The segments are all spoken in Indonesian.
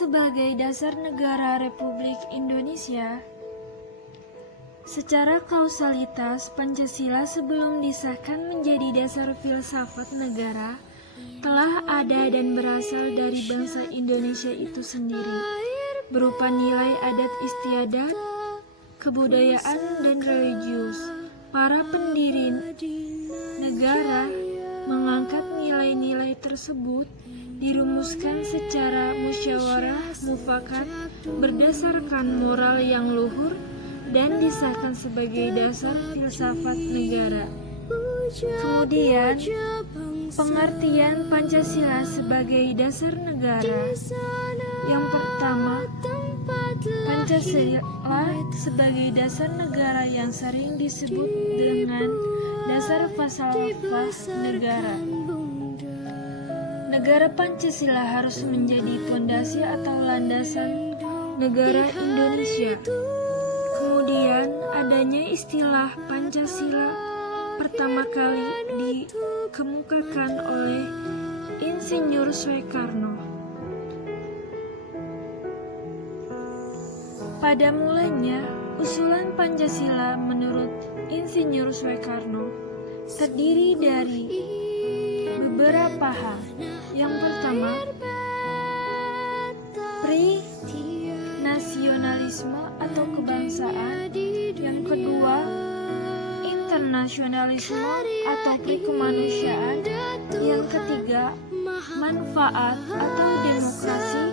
sebagai dasar negara Republik Indonesia. Secara kausalitas, Pancasila sebelum disahkan menjadi dasar filsafat negara telah ada dan berasal dari bangsa Indonesia itu sendiri, berupa nilai adat istiadat, kebudayaan, dan religius. Para pendiri negara mengangkat nilai-nilai tersebut, dirumuskan secara musyawarah mufakat berdasarkan moral yang luhur dan disahkan sebagai dasar filsafat negara. Kemudian, pengertian Pancasila sebagai dasar negara. Yang pertama, Pancasila sebagai dasar negara yang sering disebut dengan dasar falsafah negara. Negara Pancasila harus menjadi pondasi atau landasan negara Indonesia. Kemudian adanya istilah Pancasila pertama kali dikemukakan oleh Insinyur Soekarno. Pada mulanya, usulan Pancasila menurut Insinyur Soekarno terdiri dari beberapa hal. Yang pertama, nasionalisme atau kebangsaan. Yang kedua, internasionalisme atau kemanusiaan. Yang ketiga, manfaat atau demokrasi.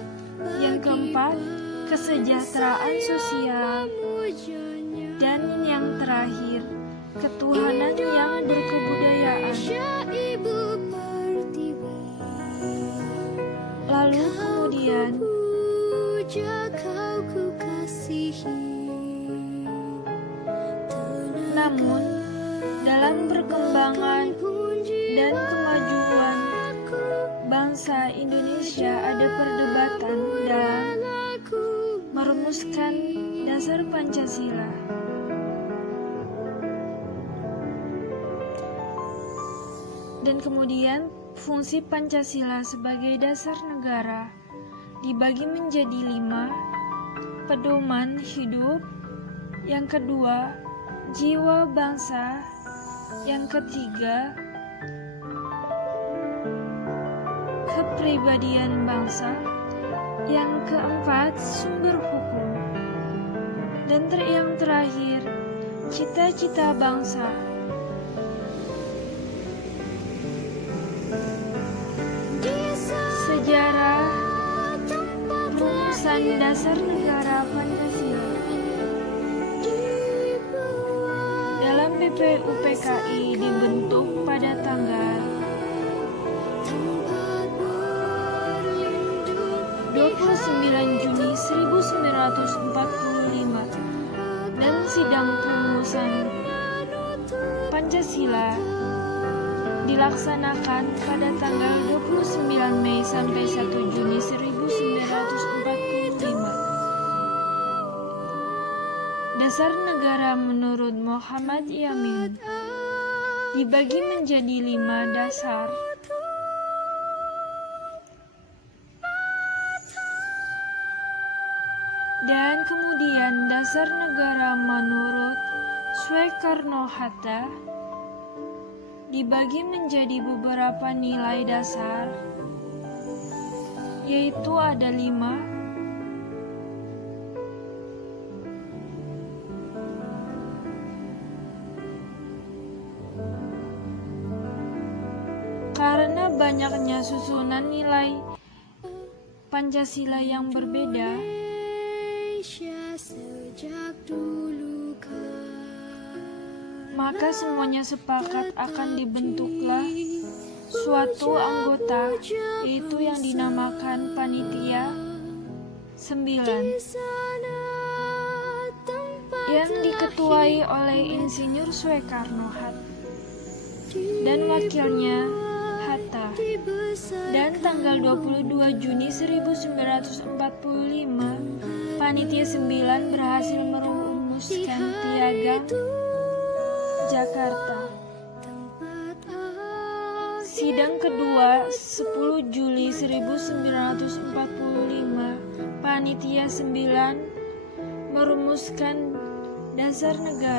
Yang keempat, kesejahteraan sosial. Dan yang terakhir, ketuhanan yang berkebudayaan. Lalu kemudian, namun dalam perkembangan dan kemajuan bangsa Indonesia ada perdebatan dan merumuskan dasar Pancasila. Dan kemudian fungsi Pancasila sebagai dasar negara dibagi menjadi 5. Pedoman hidup. Yang kedua, jiwa bangsa. Yang ketiga, kepribadian bangsa. Yang keempat, sumber hukum. Dan yang terakhir, cita-cita bangsa. Sejarah rumusan dasar negara Pancasila. Dalam BPUPKI dibentuk pada tanggal 29 Juni 1945 dan sidang perumusan Pancasila dilaksanakan pada tanggal 29 Mei sampai 1 Juni 1945. Dasar negara menurut Muhammad Yamin dibagi menjadi 5 dasar. Dan kemudian dasar negara menurut Soekarno-Hatta dibagi menjadi beberapa nilai dasar, yaitu ada 5. Karena banyaknya susunan nilai Pancasila yang berbeda, maka semuanya sepakat akan dibentuklah suatu anggota, yaitu yang dinamakan Panitia 9, yang diketuai oleh Insinyur Soekarno-Hatta dan wakilnya Hatta. Dan tanggal 22 Juni 1945, Panitia 9 berhasil merumuskan Piagam Jakarta. sidang kedua 10 Juli 1945, Panitia 9 merumuskan dasar negara.